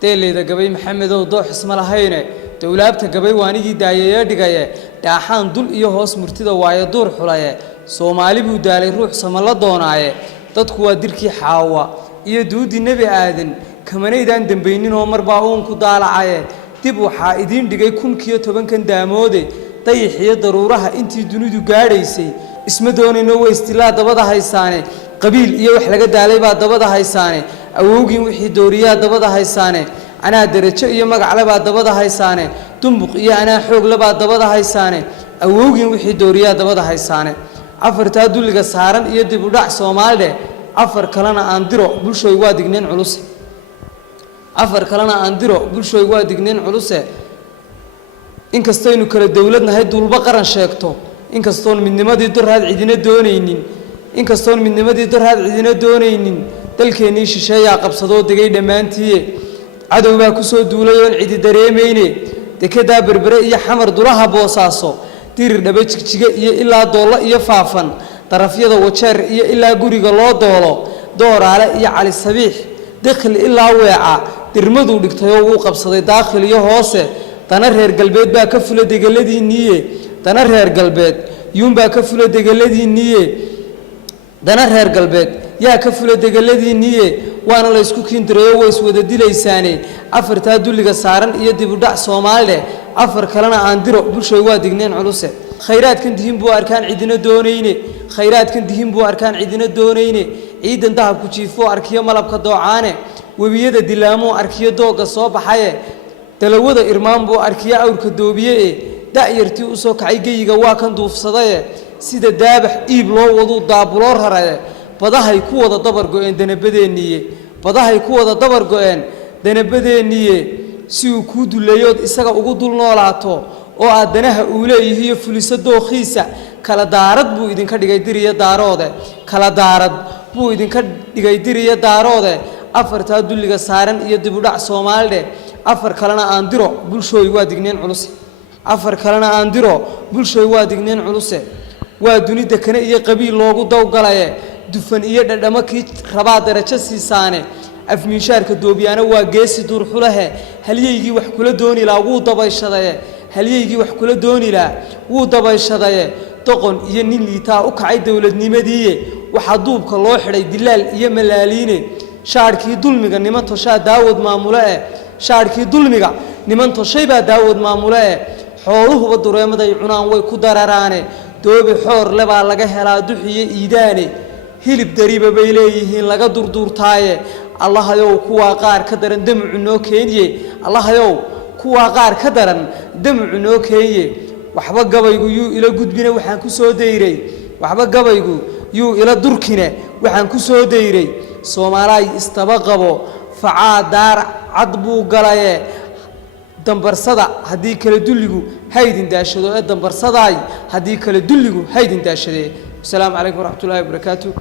teeleyda gabay maxamed oo doox isma lahayne dawlaabta gabay waanigii daayay dhigaye dhaaxaan dul iyo hoos murtida waaye duur xulaye Soomaali buu daalay ruux samala doonaaye dadku waa dirkii xaawa iyo duudi nabi aadan kamanaydaan dambaynin oo marba uun ku daalacaye dib waxa idin dhigay 1010 kan daamoode dayixiyo daruuraha intii dunidu gaadhaysay isma doonayno way istilaa dabada haysaane qabiil iyo wax laga daalay baa dabada haysaane awowgiin wixii dooriyaa dabada haysaane anaa darajo iyo magac laba dabada haysaane dumbuq iyo anaa xoog laba dabada haysaane awowgiin wixii dooriyaa dabada haysaane afarta duliga saaran iyo dib u dhac Soomaaliyeed afar kalena aan diro bulshooy waa digneen culus afar kalena aan diro bulshooy waa digneen culus inkastoo inuu kala dawladnahay dulba qaran sheegto inkastoo midnimadii daraad cidina doonaynin inkastoo midnimadii daraad cidina doonaynin dalkeenii shisheeya qabsado degay dhamaantii cadawga ku soo duulay oo cidi dareemayne dekada berbere iyo xamar dulaha boosaaso tirir dhaba jigjiga iyo ilaa doola iyo faafan tarafyada wajeer iyo ilaa guriga loo doolo dooraale iyo cali sabiix dakhli ilaa weeca dirmadu dhigtay oo uu qabsaday dakhil iyo hoose dana reer galbeed baa ka fula degaladiiniye dana reer galbeed yuunbaa ka fula degaladiiniye dana reer galbeed yaa ka fula degaladiiniye waana la isku kiindireeyo way iswada dilaysaane afarta duliga saaran iyo dib u dhac Soomaaliyeed afar kalena aan diro bulshooy waa digneen culus khayraadkan dihin buu arkaan cidina doonayne khayraadkan dihin buu arkaan cidina doonayne ciidan dahab ku jiifo arkiyo malabka doocaane wabiyada dilaamo arkiyo dooga soo baxaye dalawada irmaan buu arkiyo awrka doobiye daayirtii u soo kacay geeyiga waa kan duufsaday sida daabax iib loo wado daabulo raraye badahay ku wada dabar go'een danabadeeniye badahay ku wada dabar go'een danabadeeniye si uu ku duleeyood isaga ugu dul noolaato oo aadanaha uu leeyahay fuliso dooqiisa kala daarad buu idinka dhigay diriya daaroode kala daarad buu idinka dhigay diriya daaroode afarta duliga saaran iyo dib u dhac Soomaaliyeed afar kalena aan diro bulshooy waa digneen culus afar kalena aan diro bulshooy waa digneen culus waa dunida kana iyo qabiil loogu dawgalaye dufan iyo dhadhama kii rabaa darajo siisaane afmiishaarka doobiyana waa geesi duur xulahe halyeeygi wax kula dooni la ugu dabayshaday halyeeygi wax kula dooni la uu dabayshaday doqon iyo nin liitaa u kacay dawladnimadii waxa duubka loo xiray dilaal iyo malaaliine shaarkii dulmiga niman toshaa daawad maamule shaarkii dulmiga niman toshay baa daawad maamule xooluhu dureemaday cunaan way ku dararaane doobi xoor laba laga helaa duxiye iidaane hilib dariba bay leeyihiin laga durduurtaaye allahayow kuwa qaar ka daran damcu noo keenye allahayow kuwa qaar ka daran damcu noo keenye waxba gabaygu yuu ila gudbina waxaan ku soo deeray waxba gabaygu yuu ila durkine waxaan ku soo deeray Soomaaliya istaba qabo facaa daar cad buu galaye dambarsada hadii kala duligu haydin daashado ee dambarsaday hadii kala duligu haydin daashade. Assalaamu alaykum wa rahmatullahi wa barakaatuh.